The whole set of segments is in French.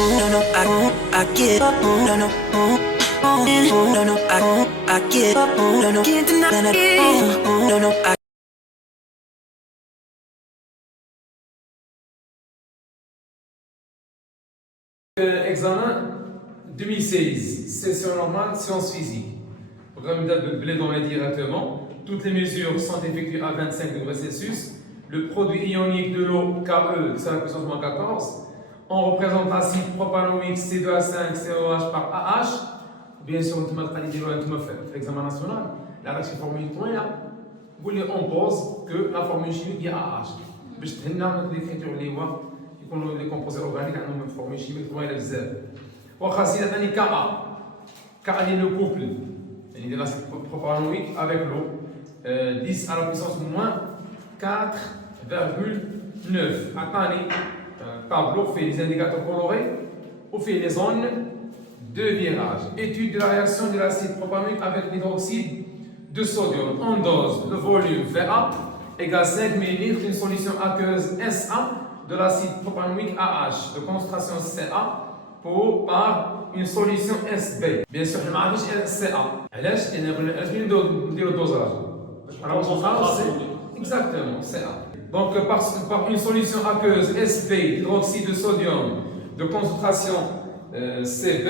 no, no, I get up, no, no, no, no, I get up, no, no, can't deny it, no, no, I Examen 2016, session normale, sciences physiques. Programme de blé on directement. Toutes les mesures sont effectuées à 25 degrés Celsius. Le produit ionique de l'eau Ke, c'est la puissance moins 14. On représente l'acide propanoïque C2H5 COH par AH. Bien sûr, on fait l'examen national. La réaction formule on pose que la formule chimique est AH. باش تهنا l'écriture اللي هو يكونوا les composés organiques عندهم une formule chimique طويله بزاف. وخاصية ثاني Ka. Ka est le couple de l'acide propanoïque avec l'eau. 10 à la puissance moins 4,9. Attendez, tableau fait les indicateurs colorés ou fait les zones de virage. Étude de la réaction de l'acide propanoïque avec l'hydroxyde de sodium en dose. Le volume VA égale 5 ml d'une solution aqueuse SA de l'acide propanoïque AH de concentration CA par une solution SB. Bien sûr, je ne m'arrive pas CA. علاش؟ لأن نديرو الدوزاج. Exactement, CA. Donc, par une solution aqueuse SB d'hydroxyde de sodium de concentration CB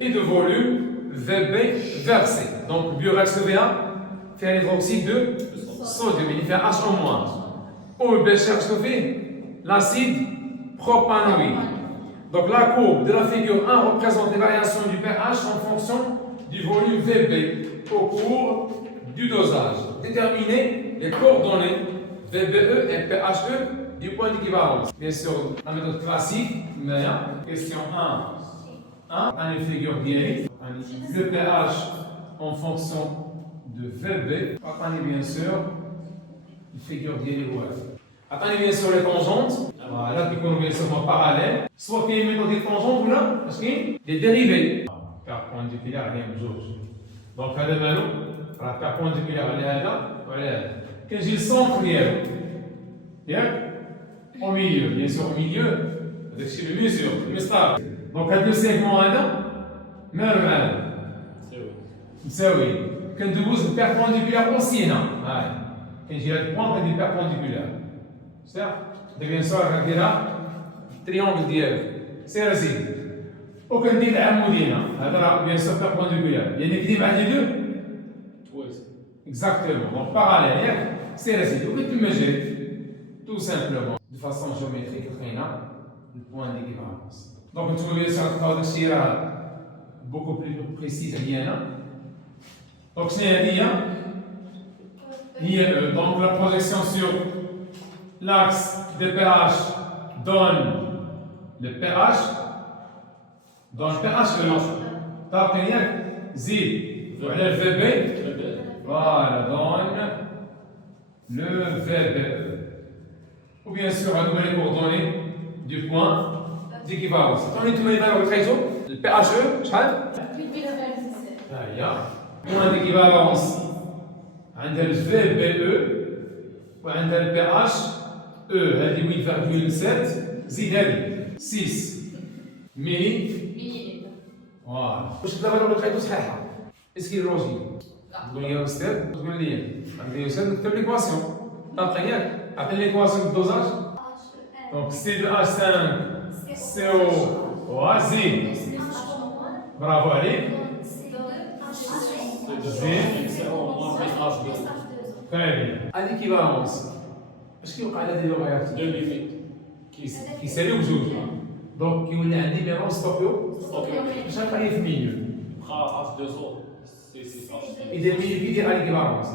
et de volume VB versé. Donc, bioréaction VA fait l'hydroxyde de sodium, il fait H en moins. Ou bien cherche l'acide propanoïque. Donc, la courbe de la figure 1 représente les variations du pH en fonction du volume VB au cours du dosage. Déterminer les coordonnées VBE et PHE du point d'équivalence. Bien sûr, la méthode classique, question 1, une figure directe, le pH en fonction de VB. Attendez bien sûr, une figure directe. Attendez bien sûr les tangentes, voilà, qui sont bien sûr parallèles. Soit qu'il y ait une méthode des tangentes ou là, parce qu'il y a des dérivés. Perpendiculaire à l'autre. Donc, هذا مالو راه perpendiculaire على هذا وعلى هذا. كنجي السونتر ديالو ياك au milieu, bien sûr au milieu هذاك الشيء اللي mesure المسطره. دونك هذا السيغمون هذا مالو مع هذا مساوي. كندوز البيربونديكولار اوسي هنا هاي كنجي هذا البوان كندير بيربونديكولار صح. بيان سور كنديرها التريونغل ديالو سير زيد وكندير العمودي هنا هذا راه بيان سور بيربونديكولار يعني كدير مع لي دو exactement donc parallèle ياك سير زيد وكتمجد tout simplement de façon géométrique لقينا البوان ديكيفالونس. دونك نتوما بيان سور تلقاو داك الشيء راه beaucoup plus précis علينا. دونك شنو هي donc la projection sur l'axe de pH donne le pH dans le pH تعرفين زيد وعلى الVB voilà donne le VBE ou bien sûr à nouveau les coordonnées du point d'équivalence. On est tous les valeurs de réseau le PHE شحال هيا point d'équivalence عندها ال VBE وعندها ال PH E هذه 8,7 زيد هذه 6 ملي فوالا. واش دابا لو لقيتو صحيحه اسكي لوجيك تقول لي يا استاذ تقول لي عندي يا استاذ نكتب ليكواسيون طابقه ياك عطيني ليكواسيون الدوزاج دونك C2H5 CO زيد برافو عليك زيد فاهم اليكيفالونس اش كيوقع على هذه اللغات كيساليو بجوج دونك كيولي عندي ميرون ستوكيو باش نبقى لي في ميليو اذا الميليو كيدير اليكيفالونس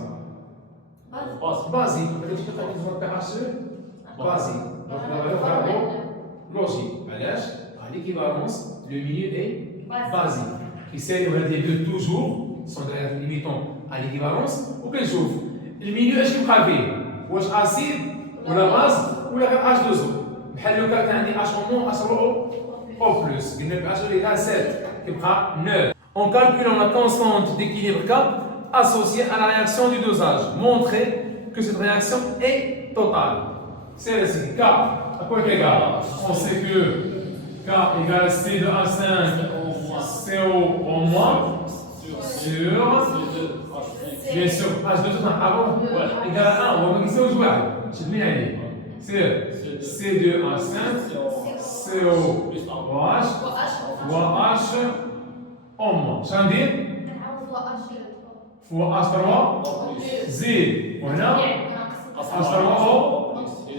بازيك هذاك الشيء كيعطيك بي اتش بازيك دونك لا فالور غير لوجيك علاش اليكيفالونس لو ميليو اي بازيك كيساليو هذه دو توجور سون ليميتون اليكيفالونس وكنشوف الميليو اش كيبقى فيه واش اسيد ولا باز ولا غير اش 2 بحال لو كان عندي اش او اش او بلس قلنا بي اتش égale 7 كيبقى 9. En calculant la constante d'équilibre K associée à la réaction du dosage, montrer que cette réaction est totale. C'est ici K à quoi égal. On sait que K égale C de A5 CO au moins sur bien sûr H de tout avant égale 1 on va نساو جوج واحد شدني عليه سير C de A5 CO OH وH au moins شغندير فوا H3 زيد وهنا H3 O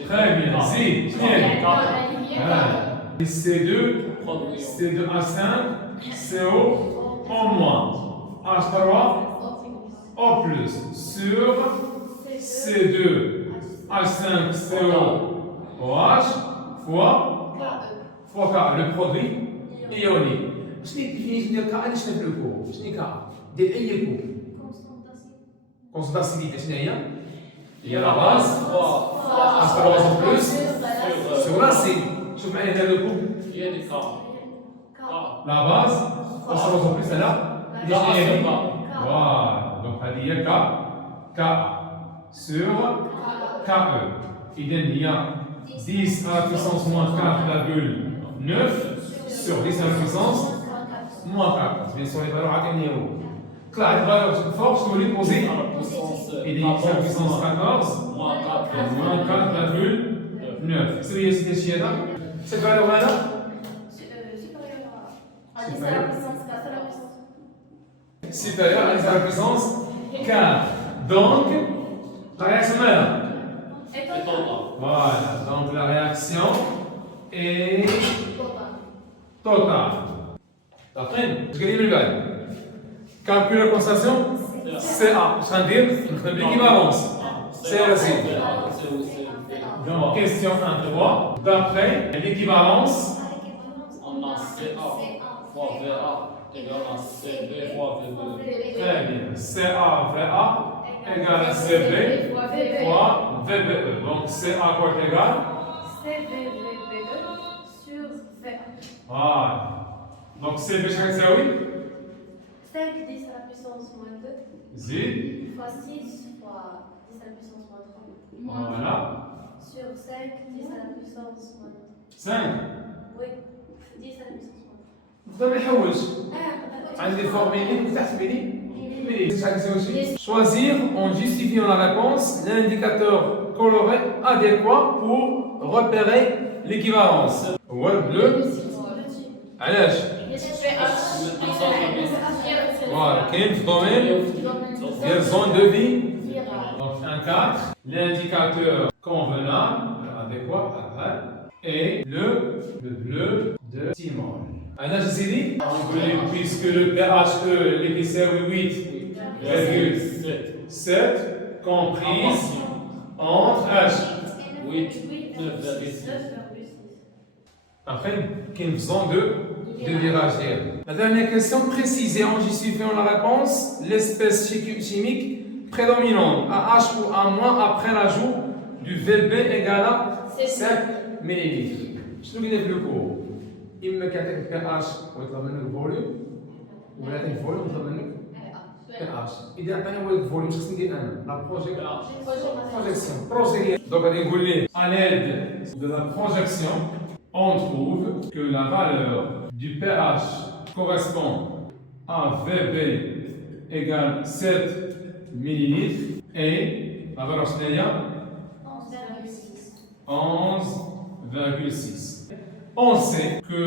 très bien زيد شنو C2A5 CO au moins H3 O plus sur C2H5CO OH fois K le produit ionique. شنو الديفينيسيون ديال كا اللي شفنا في الكور؟ شنو كا؟ ديال أي كور؟ كونستانسيتي شنو هي؟ هي لا باز H3 O plus sur la C. شوف معايا هذا الكور. La base H3 O plus على voilà. Donc هذه هي K sur KE. إذا هي 10 à la puissance moins 4,9 sur 10 à la puissance moins 4. Bien sûr, les valeurs à gagner. Claire, les valeurs fortes, je vais les poser. Et 10 à la puissance 14 moins 4,9. Cette valeur-là supérieur à 10 à la puissance 4. Donc, la réaction est là. Voilà, donc la réaction est totale. D'accord? Je vais dire calcul la concentration CA. C'est-à-dire, l'équivalence. C'est aussi. Donc, question 1, 3. D'après l'équivalence, On a CA fois VA égale à CB fois VB. très bien. CA, VA égale à CB fois VBE. Donc, CA quoi égal? CVVBE sur VA. Voilà. Donc, CB, chacun sait oui? 5 10 à la puissance moins 2 Zid. fois 6 fois 10 à la puissance moins 3 Voilà. sur 5 10 à la puissance moins 5. 3. Oui, 10 à la puissance moins نقدر ما نحوش 3. عندي فورميلي تحت بيدي choisir en justifiant la réponse l'indicateur coloré adéquat pour repérer l'équivalence. هو البلو علاش؟ Voilà, كاين في الدومين ديال زون دو في. Donc un 4, l'indicateur convenable adéquat et le bleu de Timon. علاش سيدي؟ puisque le pHE l'épaisseur 8,7 comprise entre H. 8, 9,6. Après, qu'il y a zone de virage. La dernière question, précisez en justifiant la réponse l'espèce chimique prédominante à H ou à moins après l'ajout du VB égal à 7 ml. Je te dis le cours. Il me calcule le pH pour être amené le volume. Ou la volume, on va amener pH. Il y a un volume, je sais la projection. Donc, à l'aide de la projection, on trouve que la valeur du pH correspond à VB égale 7 ml et la valeur sénéa 11,6. On sait que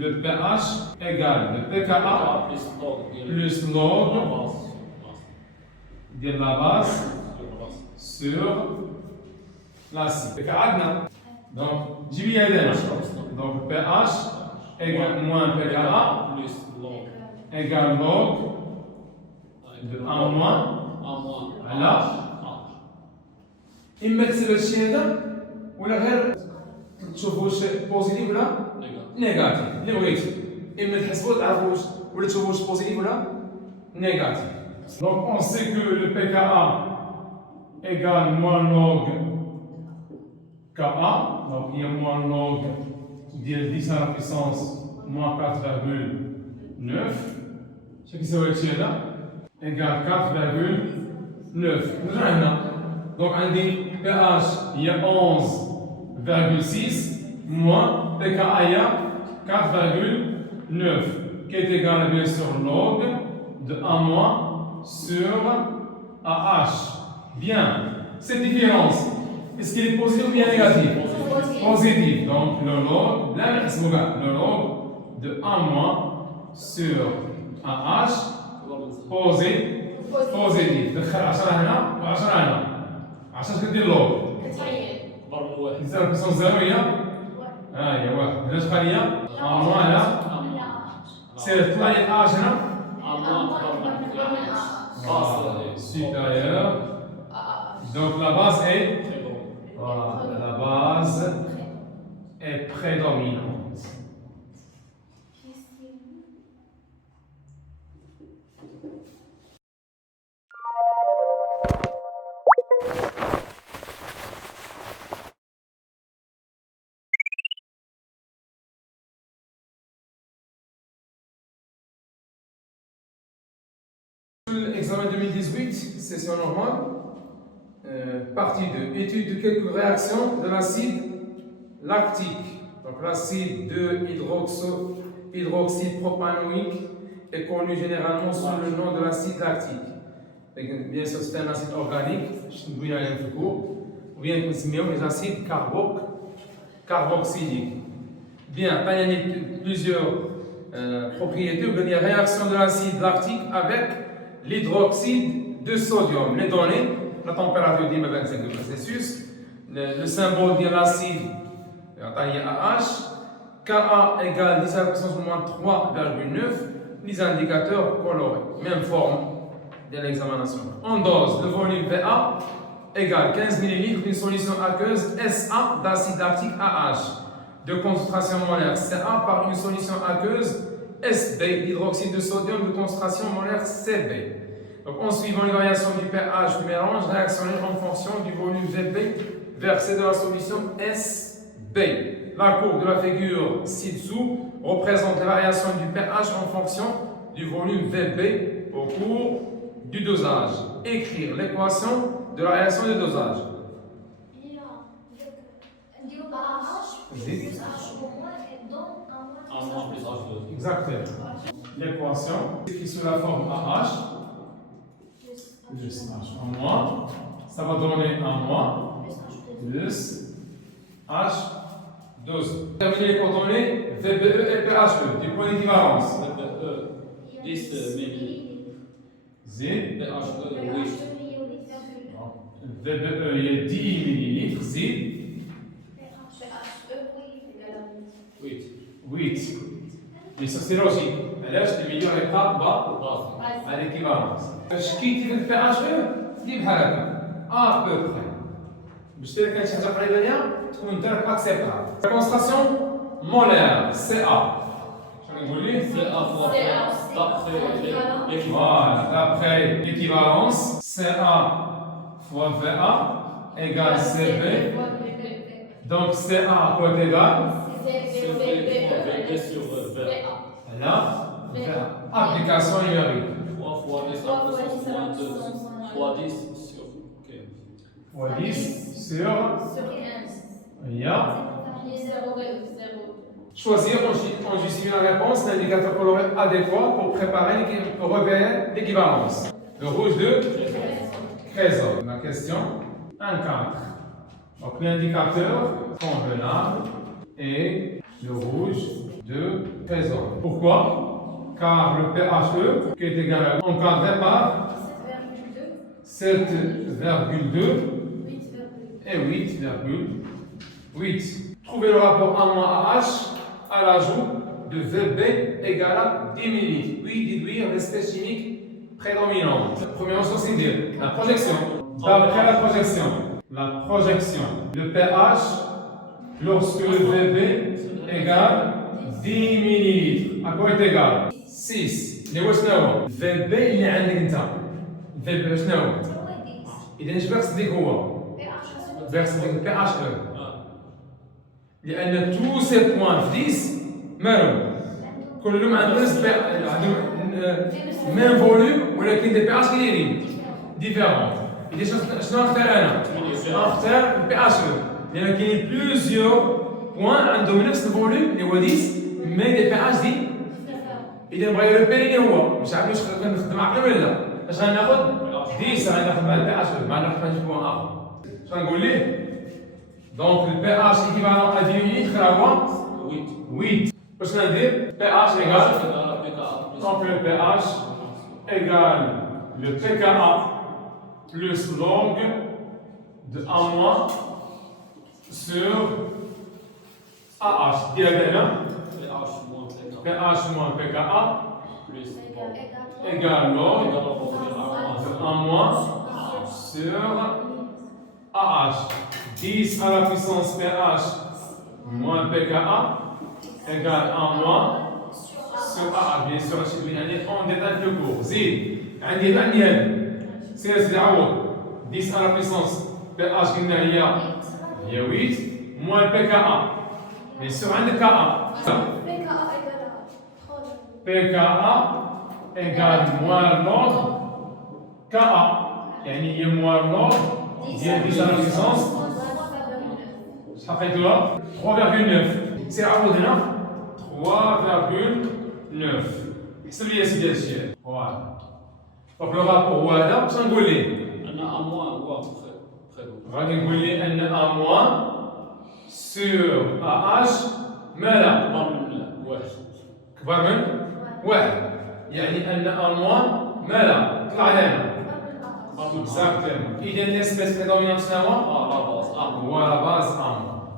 le pH égale le pKa plus log de la base sur l'acide. Donc, donc pH égale moins pKa égale log de 1 moins à la. إما تسيب الشيء هذا ولا غير تشوفوا شيء بوزيتيف ولا نيجاتيف اللي بغيتي. إما تحسبوا تعرفوا ولا تشوفوا واش بوزيتيف ولا نيجاتيف. Donc on sait que le pKa égale moins log Ka. Donc il y a moins log de 10 à la puissance moins 4,9. Ce qui s'appelle là égale 4,9. Donc on dit pH il y a 11,6 moins pKa il y a 4,9 qui est égal bien sûr log de 1 moins sur AH. Bien. Cette différence, est-ce qu'elle est positive ou bien négative? Positive. Donc le log, le log de 1 moins sur AH positif. دخل 10 هنا و10 هنا. 10 كدير لوج. ضرب واحد. نزيد بصون زيرو هي؟ هي واحد. علاش بقى هي؟ أربعة هنا. سير طلع لي اش هنا. Supérieur. Donc la base est. Voilà, la base est prédominante. Examen 2018, session normale, partie 2, étude de quelques réactions de l'acide lactique. Donc l'acide 2-hydroxypropanoïque est connu généralement sous le nom de l'acide lactique. Bien sûr, c'est un acide organique, ou bien les acides carboxyliques. Bien, il y a plusieurs propriétés ou des réactions de l'acide lactique avec l'hydroxyde de sodium. Les données, la température de 25 degrés Celsius, le symbole de l'acide AH, Ka égale 10 à la puissance moins 3,9, les indicateurs colorés, même forme de l'examination. En dose, le volume VA égale 15 ml d'une solution aqueuse SA d'acide lactique AH, de concentration molaire CA par une solution aqueuse SB d'hydroxyde de sodium de concentration molaire CB. Donc en suivant les variations du pH du mélange, réactionnez en fonction du volume VB versé dans la solution SB. La courbe de la figure ci-dessous représente les variations du pH en fonction du volume VB au cours du dosage. Écrire l'équation de la réaction de dosage. Exactement. L'équation qui est sous la forme AH plus H en moins, ça va donner un moins plus H 12. Terminer les coordonnées VBE et PHE du point d'équivalence. VBE 10 ml. Zin. PHE 8. VBE il y a 10 ml. Zin. 8. Mais ça c'est logique. علاش المليون يبقى bas à l'équivalence. باش كي تكتب PHE دير بحال هكا à peu près. باش تلقى كانت شي حاجه قريبه ليها تكون دارك اكسبتابل. Concentration molaire CA. شنو نقول ليه؟ CA fois d'après l'équivalence. Voilà, d'après l'équivalence, CA fois VA égale CB. Donc CA à quoi est égal? VB sur VA. Là, application numérique. 3 fois 10 à la puissance moins 2 fois 10 sur 15. Fois 10 sur. Il y a. Choisir en justifiant la réponse l'indicateur coloré adéquat pour préparer l'équivalence. Le rouge de trésor. La question 1,4. Donc l'indicateur convenable et le rouge de trésor. Pourquoi? Car le PHE qui est égal à encadré par 7,2 et 8,8. Trouvez le rapport A-H à l'ajout de VB égal à 10 ml. Puis déduire l'espèce chimique prédominante. Première chose, c'est dire la projection. D'après la projection, le pH lorsque le VB égale 10 ml. À quoi est égal? 6. اللي هو شنو هو؟ VB اللي عندك انت. VB شنو هو؟ إذا اش باغي تصدق هو؟ باغي تصدق PHE. لأن tous ces points في 10 مالهم؟ كلهم عندهم même volume ولكن des pH كاينين différents. إذا شنو نختار أنا؟ نختار PHE. لأن كاينين plusieurs points عندهم نفس الفوليوم اللي هو 10 مي دي بي اش دي اذا بغا يربي لي هو مش عارف واش كنخدم عقلي ولا اش غناخذ 10 غناخذ مع البي اش ما ناخذ نجيب بوان اخر اش غنقول ليه دونك البي اش ايكيفالون ا ديمينيت خرا هو 8 واش غندير بي اش ايكال donc le pH égale le pKa plus log de A- sur AH. Diagonale pH moins pKa Plus égale log de A- sur AH. 10 à la puissance pH moins pKa égale A- sur A. Bien sûr, je vais en détail le cours. Zid, عندي عندي هذا سير عوض 10 à la puissance pH قلنا هي 8 moins pKa. Bien sûr, عندك Ka. pKa égale moins log Ka. يعني هي moins log ديال 10 à la puissance حقيتوها 3,9 سير عوض هنا 3,9 حسب لي سيدي هادشي فوالا دونك لو رابور هو هذا باش نقول ليه أنا أموان هو غادي نقول ليه ان ا موان سور ا اش مالا أكبر من واحد كبر من واحد يعني ان ا موان مالا طلع لنا اكزاكتومون اذا الاسبيس بريدومينانت شنو هو؟ لا باز هو لا باز ام